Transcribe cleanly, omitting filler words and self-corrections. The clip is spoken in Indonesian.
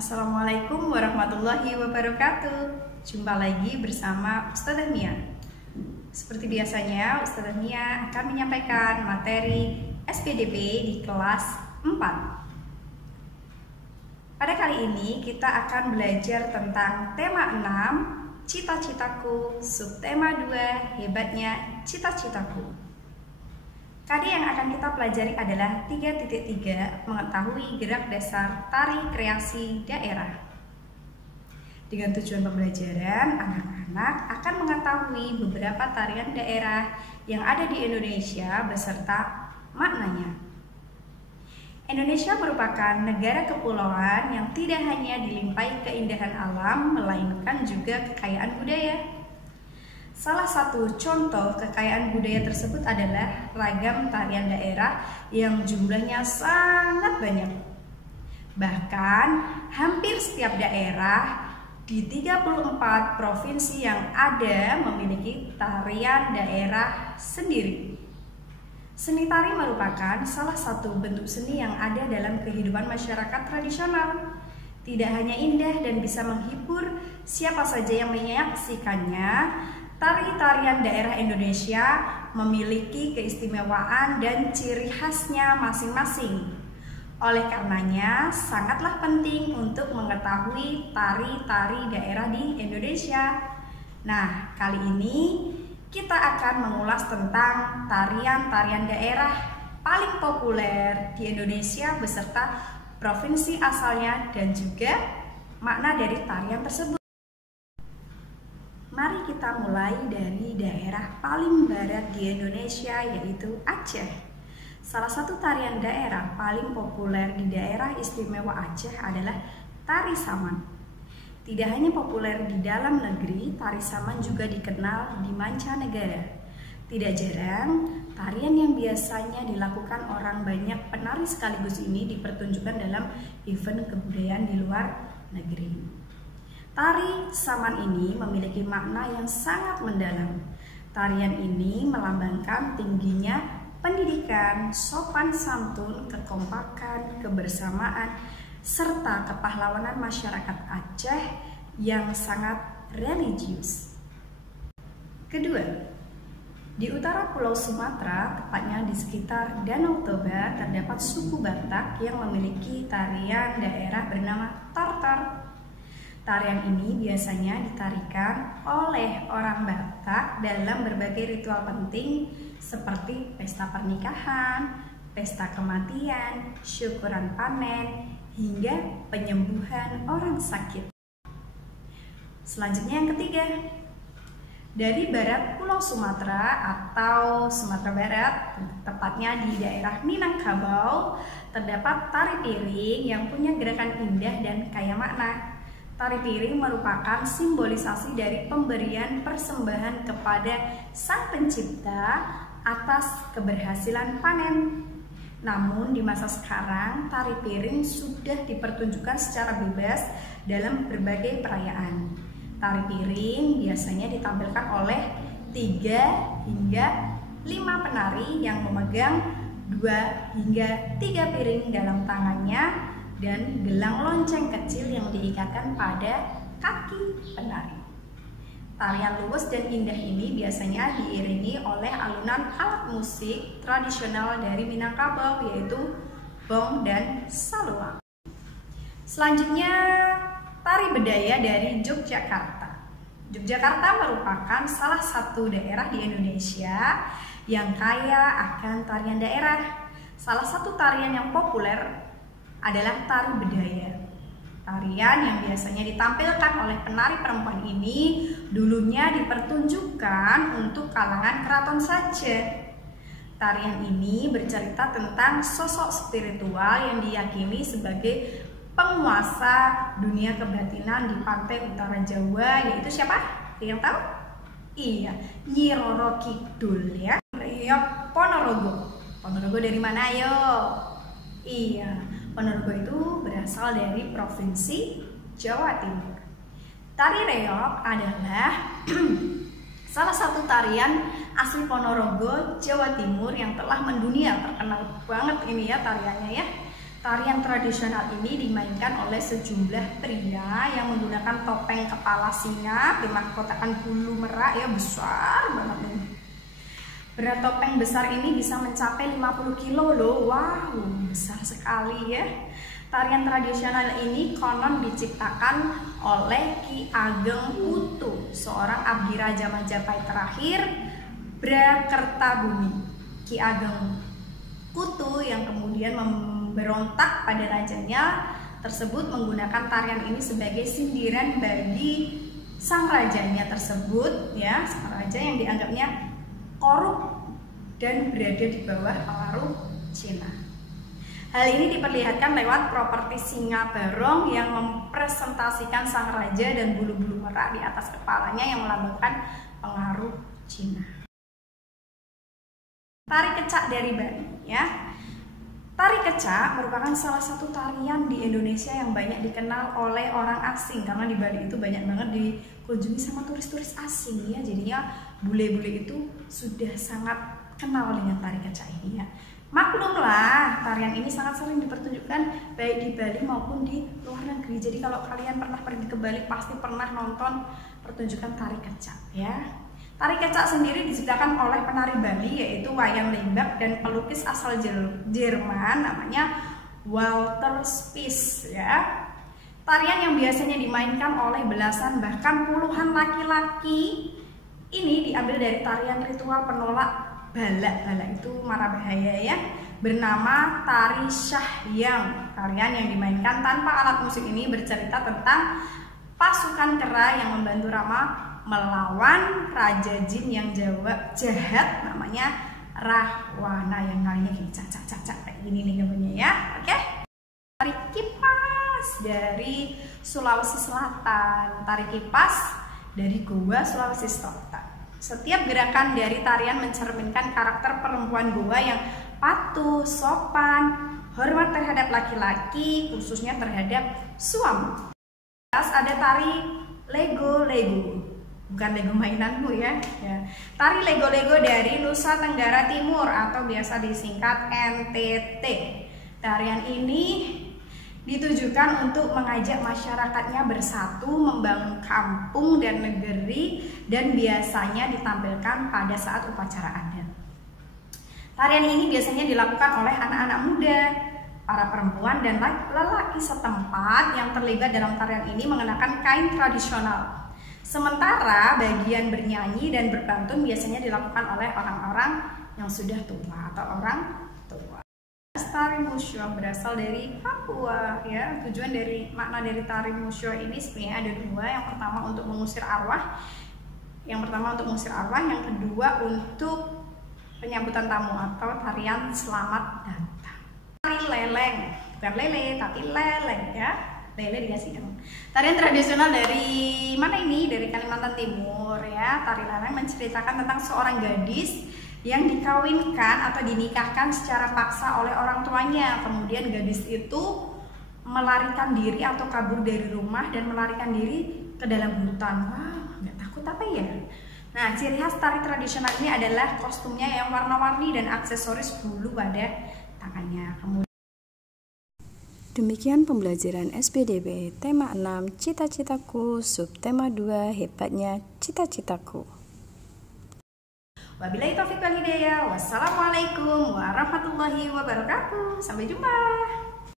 Assalamualaikum warahmatullahi wabarakatuh. Jumpa lagi bersama Ustazah Mia. Seperti biasanya, Ustazah Mia akan menyampaikan materi SPDP di kelas 4. Pada kali ini kita akan belajar tentang tema 6, cita-citaku, subtema 2, hebatnya cita-citaku. KD yang akan kita pelajari adalah 3.3, mengetahui gerak dasar tari kreasi daerah. Dengan tujuan pembelajaran, anak-anak akan mengetahui beberapa tarian daerah yang ada di Indonesia beserta maknanya. Indonesia merupakan negara kepulauan yang tidak hanya dilimpahi keindahan alam, melainkan juga kekayaan budaya. Salah satu contoh kekayaan budaya tersebut adalah ragam tarian daerah yang jumlahnya sangat banyak. Bahkan hampir setiap daerah di 34 provinsi yang ada memiliki tarian daerah sendiri. Seni tari merupakan salah satu bentuk seni yang ada dalam kehidupan masyarakat tradisional. Tidak hanya indah dan bisa menghibur siapa saja yang menyaksikannya, tari-tarian daerah Indonesia memiliki keistimewaan dan ciri khasnya masing-masing. Oleh karenanya, sangatlah penting untuk mengetahui tari-tari daerah di Indonesia. Nah, kali ini kita akan mengulas tentang tarian-tarian daerah paling populer di Indonesia beserta provinsi asalnya dan juga makna dari tarian tersebut. Mari kita mulai dari daerah paling barat di Indonesia, yaitu Aceh. Salah satu tarian daerah paling populer di daerah istimewa Aceh adalah tari saman. Tidak hanya populer di dalam negeri, tari saman juga dikenal di mancanegara. Tidak jarang, tarian yang biasanya dilakukan orang banyak penari sekaligus ini dipertunjukkan dalam event kebudayaan di luar negeri. Tari saman ini memiliki makna yang sangat mendalam. Tarian ini melambangkan tingginya pendidikan, sopan santun, kekompakan, kebersamaan, serta kepahlawanan masyarakat Aceh yang sangat religius. Kedua, di utara Pulau Sumatera, tepatnya di sekitar Danau Toba, terdapat suku Batak yang memiliki tarian daerah bernama Tortor. Tarian ini biasanya ditarikan oleh orang Batak dalam berbagai ritual penting seperti pesta pernikahan, pesta kematian, syukuran panen, hingga penyembuhan orang sakit. Selanjutnya yang ketiga, dari barat Pulau Sumatera atau Sumatera Barat, tepatnya di daerah Minangkabau, terdapat tari piring yang punya gerakan indah dan kaya makna. Tari piring merupakan simbolisasi dari pemberian persembahan kepada Sang Pencipta atas keberhasilan panen. Namun di masa sekarang, tari piring sudah dipertunjukkan secara bebas dalam berbagai perayaan. Tari piring biasanya ditampilkan oleh 3 hingga 5 penari yang memegang 2 hingga 3 piring dalam tangannya dan gelang lonceng kecil yang diikatkan pada kaki penari. Tarian luwes dan indah ini biasanya diiringi oleh alunan alat musik tradisional dari Minangkabau, yaitu bong dan saluang. Selanjutnya, tari bedaya dari Yogyakarta. Yogyakarta merupakan salah satu daerah di Indonesia yang kaya akan tarian daerah. Salah satu tarian yang populer adalah tari bedaya. Tarian yang biasanya ditampilkan oleh penari perempuan ini dulunya dipertunjukkan untuk kalangan keraton saja. Tarian ini bercerita tentang sosok spiritual yang diyakini sebagai penguasa dunia kebatinan di pantai utara Jawa, yaitu siapa? Yang tahu? Iya, Nyi Roro Kidul ya. Reok Ponorogo. Ponorogo dari mana ayo? Iya, Ponorogo itu berasal dari provinsi Jawa Timur. Tari reok adalah salah satu tarian asli Ponorogo, Jawa Timur yang telah mendunia, terkenal banget ini ya tariannya ya. Tarian tradisional ini dimainkan oleh sejumlah pria yang menggunakan topeng kepala singa bermahkotakan bulu merak, ya besar banget nih. Berat topeng besar ini bisa mencapai 50 kilo loh. Wow, besar sekali ya. Tarian tradisional ini konon diciptakan oleh Ki Ageng Kutu, seorang abdi raja Majapahit terakhir Brakertabumi. Ki Ageng Kutu yang kemudian memberontak pada rajanya tersebut menggunakan tarian ini sebagai sindiran bagi sang rajanya tersebut, ya, sang raja yang dianggapnya korup dan berada di bawah pengaruh Cina. Hal ini diperlihatkan lewat properti singa barong yang mempresentasikan sang raja dan bulu-bulu merak di atas kepalanya yang melambangkan pengaruh Cina. Tari kecak dari Bali, ya. Tari kecak merupakan salah satu tarian di Indonesia yang banyak dikenal oleh orang asing karena di Bali itu banyak banget dikunjungi sama turis-turis asing, ya. Jadinya bule-bule itu sudah sangat kenal dengan tari kecak ini, ya. Maklumlah, tarian ini sangat sering dipertunjukkan baik di Bali maupun di luar negeri. Jadi kalau kalian pernah pergi ke Bali pasti pernah nonton pertunjukan tari kecak, ya. Tari kecak sendiri diciptakan oleh penari Bali yaitu Wayan Lembak dan pelukis asal Jerman namanya Walter Spies, ya. Tarian yang biasanya dimainkan oleh belasan bahkan puluhan laki-laki ini diambil dari tarian ritual penolak bala. Bala itu mara bahaya, ya, bernama tari Syahyang. Tarian yang dimainkan tanpa alat musik ini bercerita tentang pasukan kera yang membantu Rama melawan Raja Jin yang jahat namanya Rahwana yang kalinya gini cak kayak gini nih gambarnya, ya. Oke. Tari kipas dari Sulawesi Selatan, tari kipas dari Goa, Sulawesi Selatan. Setiap gerakan dari tarian mencerminkan karakter perempuan Goa yang patuh, sopan, hormat terhadap laki-laki, khususnya terhadap suami. Ada tari lego-lego. Bukan Lego mainanmu, ya. Tari lego-lego dari Nusa Tenggara Timur atau biasa disingkat NTT. Tarian ini ditujukan untuk mengajak masyarakatnya bersatu membangun kampung dan negeri dan biasanya ditampilkan pada saat upacara adat. Tarian ini biasanya dilakukan oleh anak-anak muda, para perempuan dan lelaki setempat yang terlibat dalam tarian ini mengenakan kain tradisional. Sementara bagian bernyanyi dan berpantun biasanya dilakukan oleh orang-orang yang sudah tua atau orang tua. Tari Musyo berasal dari Papua, ya. Tujuan dari makna dari tari Musyo ini sebenarnya ada dua. Yang pertama untuk mengusir arwah. Yang kedua untuk penyambutan tamu atau tarian selamat datang. Tari leleng, bukan lele tapi leleng, ya. Lele dikasih dong. Tarian tradisional dari mana ini? Dari Kalimantan Timur, ya. Tari leleng menceritakan tentang seorang gadis yang dikawinkan atau dinikahkan secara paksa oleh orang tuanya. Kemudian gadis itu melarikan diri atau kabur dari rumah dan melarikan diri ke dalam hutan. Wah, nggak takut apa ya? Nah, ciri khas tari tradisional ini adalah kostumnya yang warna-warni dan aksesoris bulu pada tangannya. Demikian pembelajaran SPDB tema 6 cita-citaku, subtema 2 hebatnya cita-citaku. Wabillahi taufiq wal hidayah. Wassalamualaikum warahmatullahi wabarakatuh. Sampai jumpa.